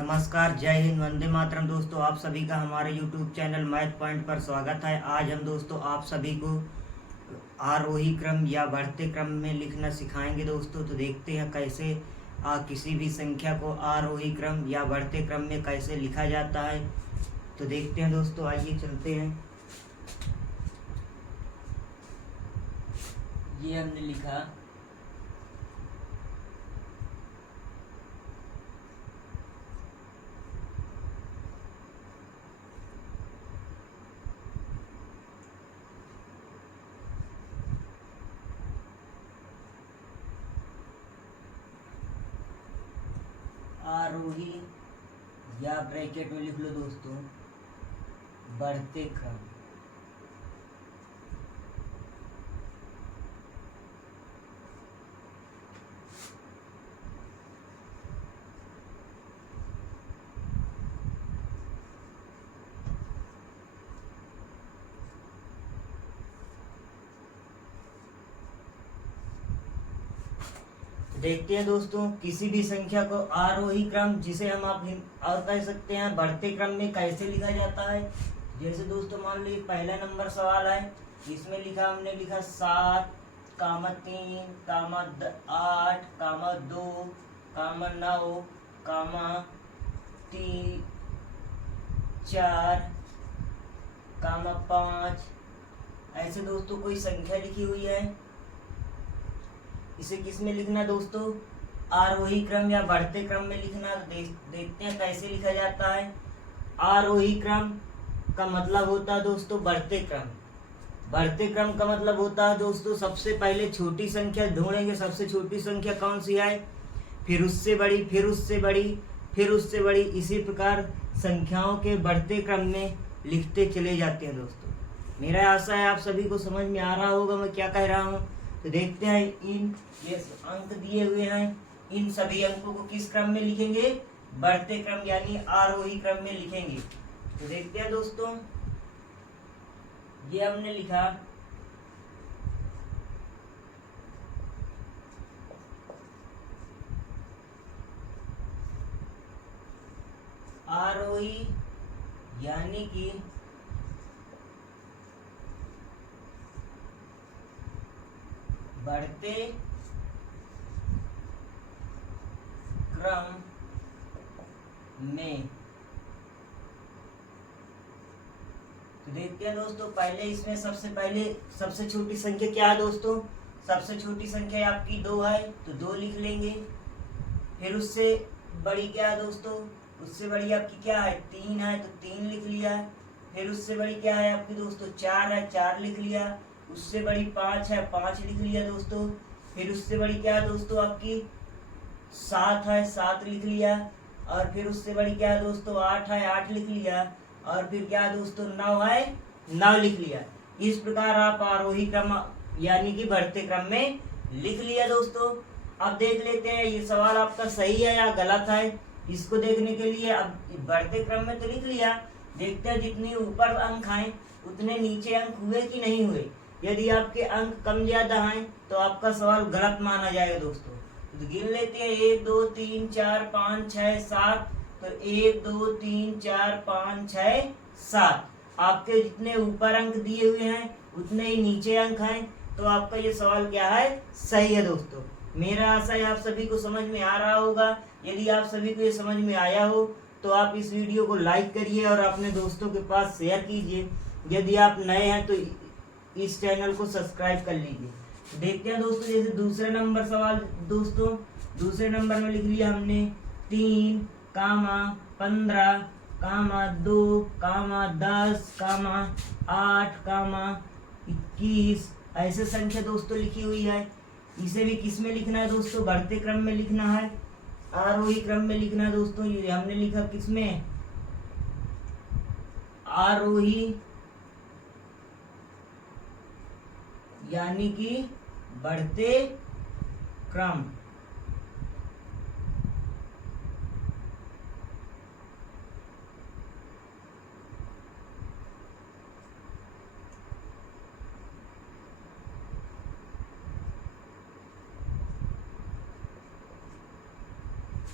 नमस्कार, जय हिंद, वंदे मातरम। दोस्तों, आप सभी का हमारे YouTube चैनल मैथ पॉइंट पर स्वागत है। आज हम दोस्तों आप सभी को आरोही क्रम या बढ़ते क्रम में लिखना सिखाएंगे। दोस्तों तो देखते हैं कैसे किसी भी संख्या को आरोही क्रम या बढ़ते क्रम में कैसे लिखा जाता है। तो देखते हैं दोस्तों, आइए चलते हैं। ये हमने लिखा आरोही या ब्रैकेट में लिख लो दोस्तों बढ़ते क्रम। देखते हैं दोस्तों, किसी भी संख्या को आरोही क्रम जिसे हम आप और कह सकते हैं बढ़ते क्रम में कैसे लिखा जाता है। जैसे दोस्तों मान लीजिए पहला नंबर सवाल है, इसमें हमने लिखा 7, 3, 8, 2, 9, 3, 4, 5। ऐसे दोस्तों कोई संख्या लिखी हुई है, इसे किस में लिखना दोस्तों? आरोही क्रम या बढ़ते क्रम में लिखना। देखते हैं कैसे लिखा जाता है। आरोही क्रम का मतलब होता है दोस्तों बढ़ते क्रम। बढ़ते क्रम का मतलब होता है दोस्तों सबसे पहले छोटी संख्या ढूंढेंगे, सबसे छोटी संख्या कौन सी है, फिर उससे बड़ी, फिर उससे बड़ी, फिर उससे बड़ी। इसी प्रकार संख्याओं के बढ़ते क्रम में लिखते चले जाते हैं दोस्तों। मेरा आशा है आप सभी को समझ में आ रहा होगा मैं क्या कह रहा हूँ। तो देखते हैं, इन ये अंक दिए हुए हैं, इन सभी अंकों को किस क्रम में लिखेंगे? बढ़ते क्रम यानी आरोही क्रम में लिखेंगे। तो देखते हैं दोस्तों, ये हमने लिखा आरोही यानी कि बढ़ते क्रम में। तो देखते हैं दोस्तों, पहले इसमें सबसे छोटी संख्या क्या है दोस्तों? सबसे छोटी संख्या आपकी 2 है तो 2 लिख लेंगे। फिर उससे बड़ी क्या है दोस्तों? उससे बड़ी आपकी क्या है? 3 है तो 3 लिख लिया। फिर उससे बड़ी क्या है आपकी दोस्तों? 4 है, 4 लिख लिया। उससे बड़ी 5 है, 5 लिख लिया दोस्तों। फिर उससे बड़ी क्या है दोस्तों आपकी? 7 है, 7 लिख लिया। और फिर उससे बड़ी क्या है दोस्तों? 8 है, 8 लिख लिया। और फिर क्या है दोस्तों? 9 है, 9 लिख लिया। इस प्रकार आप आरोही क्रम यानी कि बढ़ते क्रम में लिख लिया दोस्तों। अब देख लेते हैं ये सवाल आपका सही है या गलत है। इसको देखने के लिए अब बढ़ते क्रम में तो लिख लिया, देखते हैं जितने ऊपर अंक हैं उतने नीचे अंक हुए कि नहीं हुए। यदि आपके अंक कम ज्यादा हैं तो आपका सवाल गलत माना जाएगा दोस्तों। तो गिन लेते हैं, 1 2 3 4 5 6 7। तो 1 2 3 4 5 6 7 आपके जितने ऊपर अंक दिए हुए हैं उतने ही नीचे अंक हैं। तो आपका ये सवाल क्या है? सही है दोस्तों। मेरा आशा है आप सभी को समझ में आ रहा होगा। यदि आप सभी को ये समझ में आया हो तो आप इस वीडियो को लाइक करिए और अपने दोस्तों के पास शेयर कीजिए। यदि आप नए हैं तो इस चैनल को सब्सक्राइब कर लीजिए। देखते हैं दोस्तों, जैसे दूसरे नंबर सवाल दोस्तों, दूसरे नंबर में लिख लिया हमने 3, 15, 2, 10, 8, 21। ऐसे संख्या दोस्तों लिखी हुई है। इसे भी किस में लिखना है दोस्तों? बढ़ते क्रम में लिखना है, आरोही क्रम में लिखना है दोस्तों। ये हमने लिखा किस में? आरोही यानी कि बढ़ते क्रम।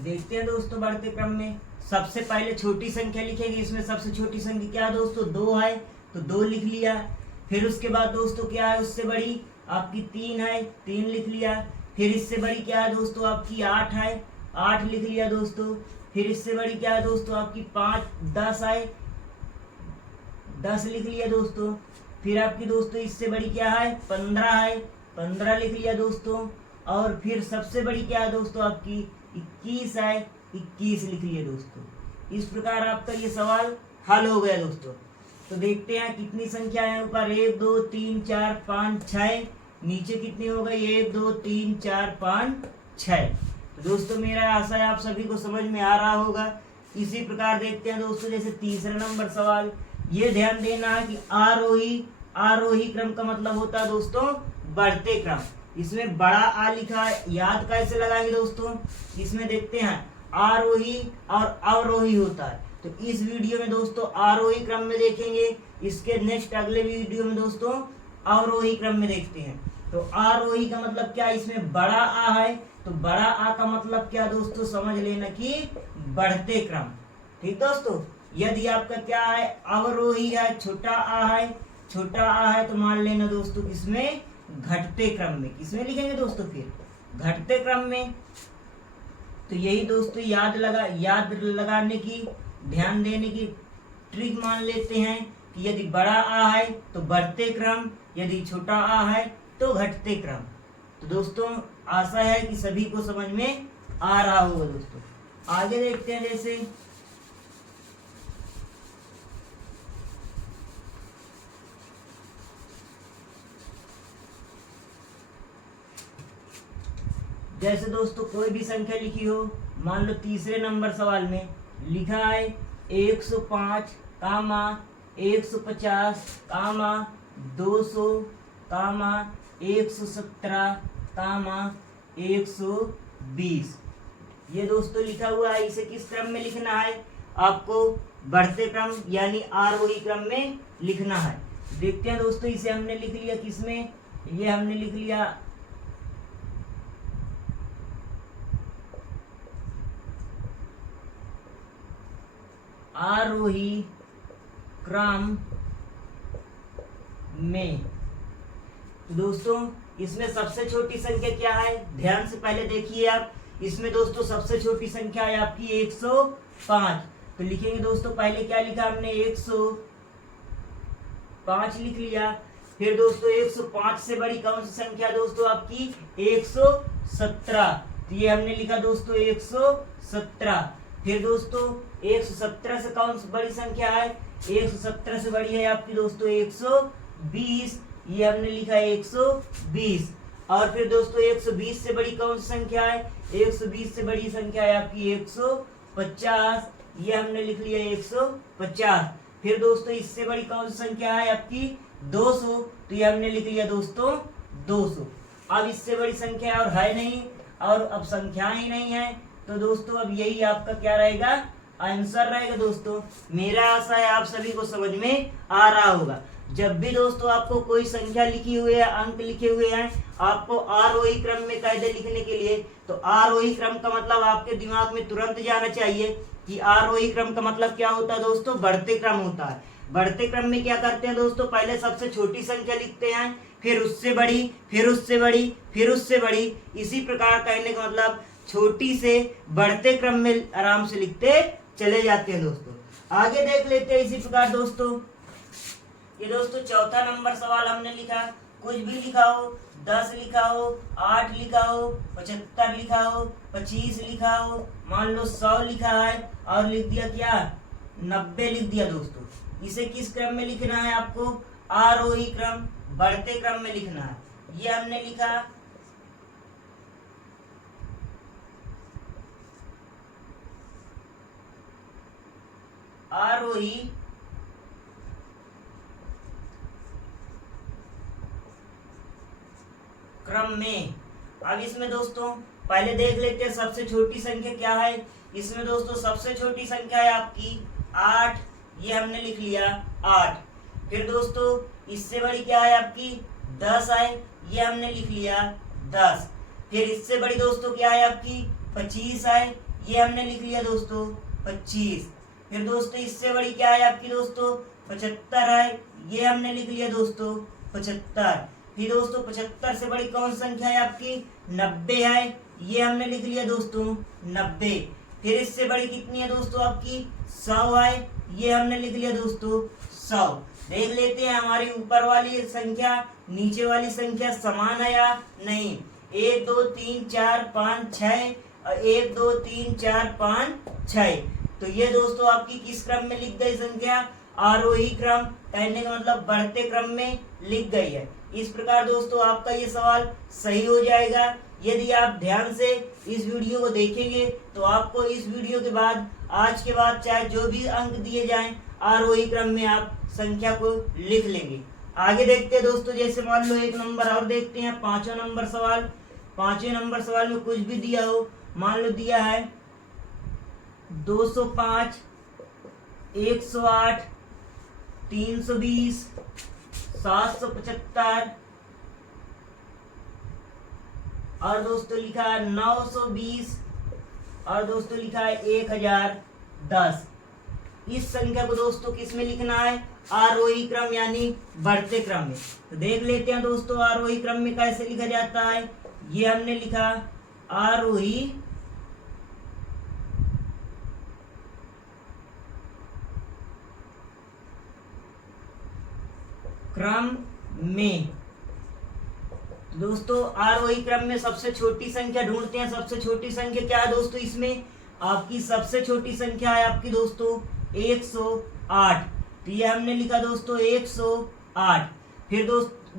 देखते हैं दोस्तों बढ़ते क्रम में सबसे पहले छोटी संख्या लिखेंगे। इसमें सबसे छोटी संख्या क्या है दोस्तों, 2 है, तो 2 लिख लिया। फिर उसके बाद दोस्तों क्या है, उससे बड़ी आपकी 3 है, 3 लिख लिया। फिर इससे बड़ी क्या है दोस्तों, आपकी 8 है, 8 लिख लिया दोस्तों। फिर इससे बड़ी क्या है दोस्तों, आपकी 5 10 है, 10 लिख लिया दोस्तों। फिर आपकी दोस्तों इससे बड़ी क्या है, 15 है, 15 लिख लिया दोस्तों। और फिर सबसे बड़ी क्या है दोस्तों, आपकी 21 है, 21 लिख लिया दोस्तों। इस प्रकार आपका ये सवाल हल हो गया दोस्तों। तो देखते हैं कितनी संख्या है ऊपर, 1 2 3 4 5 6, नीचे कितनी हो गई, 1 2 3 4 5 6। तो दोस्तों मेरा आशा है आप सभी को समझ में आ रहा होगा। इसी प्रकार देखते हैं दोस्तों, जैसे तीसरा नंबर सवाल, ये ध्यान देना है कि आरोही क्रम का मतलब होता है दोस्तों बढ़ते क्रम। इसमें बड़ा आ लिखा है, याद कैसे लगाएंगे दोस्तों, इसमें देखते हैं आरोही और अवरोही होता है। तो इस वीडियो में दोस्तों आरोही क्रम में देखेंगे, इसके नेक्स्ट अगले वीडियो में दोस्तों अवरोही क्रम में देखते हैं। तो आरोही का मतलब क्या, इसमें बड़ा आ है, तो बड़ा आ का मतलब क्या दोस्तों, समझ लेना कि बढ़ते क्रम। ठीक दोस्तों, यदि आपका क्या है, अवरोही है, छोटा आ है, छोटा आ है, तो मान लेना दोस्तों किसमें, घटते क्रम में। किसमें लिखेंगे दोस्तों, फिर घटते क्रम में। तो यही दोस्तों याद लगाने की, ध्यान देने की ट्रिक मान लेते हैं कि यदि बड़ा आ है तो बढ़ते क्रम, यदि छोटा आ है तो घटते क्रम। तो दोस्तों आशा है कि सभी को समझ में आ रहा होगा दोस्तों। आगे देखते हैं, जैसे दोस्तों कोई भी संख्या लिखी हो, मान लो तीसरे नंबर सवाल में लिखा है 105, 150, 200, 117, 120। ये दोस्तों लिखा हुआ है। इसे किस क्रम में लिखना है, आपको बढ़ते क्रम यानी आरोही क्रम में लिखना है। देखते हैं दोस्तों, इसे हमने लिख लिया किसमें, ये हमने लिख लिया आरोही क्रम में। तो दोस्तों इसमें सबसे छोटी संख्या क्या है, ध्यान से पहले देखिए आप। इसमें दोस्तों सबसे छोटी संख्या है आपकी 105। तो लिखेंगे दोस्तों, पहले क्या लिखा हमने, 105 लिख लिया। फिर दोस्तों 105 से बड़ी कौन सी संख्या दोस्तों, आपकी 117। तो ये हमने लिखा दोस्तों 117। फिर दोस्तों 117 से कौन सी बड़ी संख्या है, 117 से बड़ी है आपकी दोस्तों 120। ये हमने लिखा है 120। और फिर दोस्तों 120 से बड़ी कौन सी संख्या है, 120 से बड़ी संख्या है आपकी 150। ये हमने लिख लिया 150। फिर दोस्तों इससे बड़ी कौन सी संख्या है आपकी 200। तो ये हमने लिख लिया दोस्तों 200। अब इससे बड़ी संख्या और है नहीं, और अब संख्या ही नहीं है, तो दोस्तों अब यही आपका क्या रहेगा, आंसर रहेगा दोस्तों। मेरा आशा है आप सभी को समझ में आ रहा होगा। जब भी दोस्तों आपको कोई संख्या लिखी हुई है, अंक लिखे हुए हैं, आपको आरोही क्रम में कायदे लिखने के लिए, तो आरोही क्रम का मतलब आपके दिमाग में तुरंत जाना चाहिए कि आरोही क्रम का मतलब क्या होता है दोस्तों, बढ़ते क्रम होता है। बढ़ते क्रम में क्या करते हैं दोस्तों, पहले सबसे छोटी संख्या लिखते हैं, फिर उससे बड़ी, फिर उससे बड़ी, फिर उससे बड़ी। इसी प्रकार कहने का मतलब छोटी से बढ़ते क्रम में आराम से लिखते चले जाते हैं दोस्तों। आगे देख लेते हैं इसी प्रकार दोस्तों। ये दोस्तों चौथा नंबर सवाल हमने लिखा, कुछ भी लिखा हो, 10 लिखा हो, 8 लिखा हो, 75 लिखा हो, 25 लिखा हो, मान लो 100 लिखा है, और लिख दिया क्या, 90 लिख दिया दोस्तों। इसे किस क्रम में लिखना है आपको, आरोही क्रम, बढ़ते क्रम में लिखना है। ये हमने लिखा आरोही क्रम में। अब इसमें दोस्तों पहले देख लेते हैं सबसे छोटी संख्या क्या है। इसमें दोस्तों सबसे छोटी संख्या है आपकी 8। ये हमने लिख लिया 8। फिर दोस्तों इससे बड़ी क्या है आपकी 10 है। ये हमने लिख लिया 10। फिर इससे बड़ी दोस्तों क्या है आपकी 25 है। ये हमने लिख लिया दोस्तों 25। फिर दोस्तों इससे बड़ी क्या है आपकी दोस्तों 75 है, ये हमने लिख लिया दोस्तों 75। फिर दोस्तों 75 से बड़ी कौन संख्या है आपकी 90 है, ये हमने लिख लिया दोस्तों 90। फिर इससे बड़ी कितनी है दोस्तों आपकी 100 है, ये हमने लिख लिया दोस्तों 100। देख लेते हैं हमारी ऊपर वाली संख्या नीचे वाली संख्या समान है या नहीं। 1 2 3 4 5 6 और 1 2 3 4 5 6। तो ये दोस्तों आपकी किस क्रम में लिख गई संख्या, आरोही क्रम, कहने का मतलब बढ़ते क्रम में लिख गई है। इस प्रकार दोस्तों आपका ये सवाल सही हो जाएगा। यदि आप ध्यान से इस वीडियो को देखेंगे तो आपको इस वीडियो के बाद आज के बाद चाहे जो भी अंक दिए जाएं आरोही क्रम में आप संख्या को लिख लेंगे। आगे देखते हैं दोस्तों, जैसे मान लो एक नंबर और देखते हैं, 5वां नंबर सवाल। 5वें नंबर सवाल में कुछ भी दिया हो, मान लो दिया है 205, 108, 320, 775 और दोस्तों लिखा है 920 और दोस्तों लिखा है 1010। इस संख्या को दोस्तों किस में लिखना है, आरोही क्रम यानी बढ़ते क्रम में। तो देख लेते हैं दोस्तों आरोही क्रम में कैसे लिखा जाता है। ये हमने लिखा आरोही क्रम में। दोस्तों आरोही क्रम में सबसे छोटी संख्या ढूंढते हैं। सबसे छोटी संख्या क्या है दोस्तों, इसमें आपकी सबसे छोटी संख्या है आपकी दोस्तों 108। तो ये हमने लिखा दोस्तों 108। फिर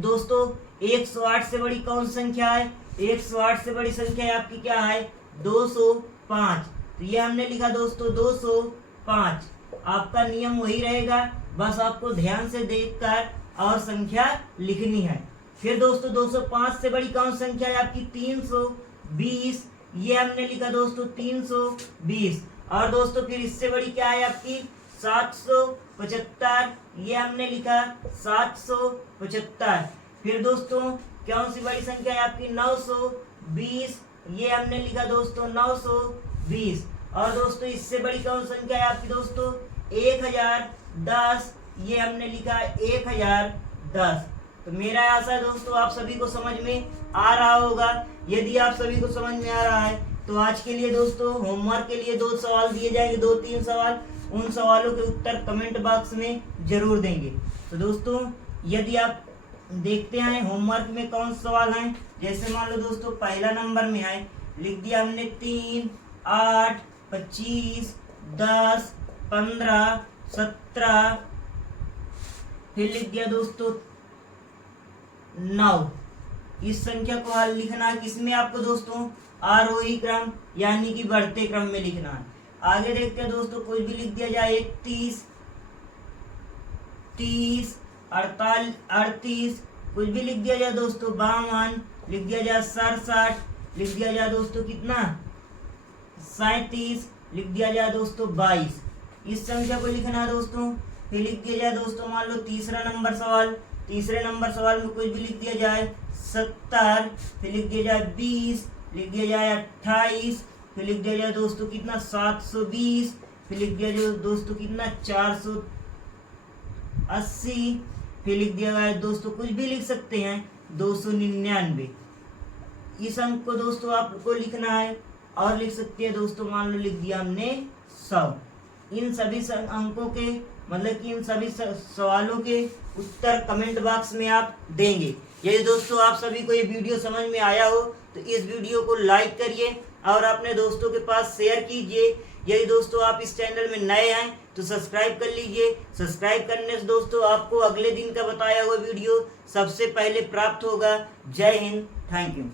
दोस्तों 108 से बड़ी कौन संख्या है, 108 से बड़ी संख्या है आपकी क्या है 205। तो ये हमने लिखा दोस्तों 205। आपका नियम वही रहेगा, बस आपको ध्यान से देखकर और संख्या लिखनी है। फिर दोस्तों 205 से बड़ी कौन संख्या है आपकी 320। ये हमने लिखा दोस्तों 320। और दोस्तों फिर इससे बड़ी क्या है आपकी 775। ये हमने लिखा 775। फिर दोस्तों कौन सी बड़ी संख्या है आपकी 920। ये हमने लिखा दोस्तों 920। और दोस्तों इससे बड़ी कौन संख्या है आपकी दोस्तों 1010। ये हमने लिखा 1010। तो मेरा आशा है दोस्तों आप सभी को समझ में आ रहा होगा। यदि आप सभी को समझ में आ रहा है तो आज के लिए दोस्तों होमवर्क के लिए 2 सवाल दिए जाएंगे, 2-3 सवाल। उन सवालों के उत्तर कमेंट बॉक्स में जरूर देंगे। तो दोस्तों यदि आप देखते हैं होमवर्क में कौन सवाल हैं, जैसे मान लो दोस्तों पहला नंबर में है, लिख दिया हमने 3, 8, 25, 10, 15, 17। फिर लिख दिया दोस्तों 9। इस संख्या को हल लिखना है किसमें आपको दोस्तों आरोही क्रम यानी कि बढ़ते क्रम में लिखना है। आगे देखते हैं दोस्तों, कुछ भी लिख दिया जाए 31, 30, 38, कुछ भी लिख दिया जाए दोस्तों 52, लिख दिया जाए 67, लिख दिया जाए दोस्तों कितना 37, लिख दिया जाए दोस्तों 22। इस संख्या को लिखना है दोस्तों। फिर लिख दिया जाए दोस्तों मान लो तीसरा नंबर सवाल। तीसरे नंबर सवाल में कुछ भी लिख दिया जाए 70, फिर लिख दिया जाए 20, लिख दिया जाए 28, फिर लिख दिया जाए दोस्तों कितना 720, फिर लिख दिया जाए दोस्तों कितना 480, फिर लिख दिया जाए दोस्तों कुछ भी लिख सकते हैं 299। इस अंक को दोस्तों आपको लिखना है। और लिख सकते हैं दोस्तों मान लो लिख दिया हमने 100। इन सभी अंकों के मतलब कि इन सभी सवालों के उत्तर कमेंट बॉक्स में आप देंगे। यदि दोस्तों आप सभी को ये वीडियो समझ में आया हो तो इस वीडियो को लाइक करिए और अपने दोस्तों के पास शेयर कीजिए। यदि दोस्तों आप इस चैनल में नए हैं तो सब्सक्राइब कर लीजिए। सब्सक्राइब करने से दोस्तों आपको अगले दिन का बताया हुआ वीडियो सबसे पहले प्राप्त होगा। जय हिंद, थैंक यू।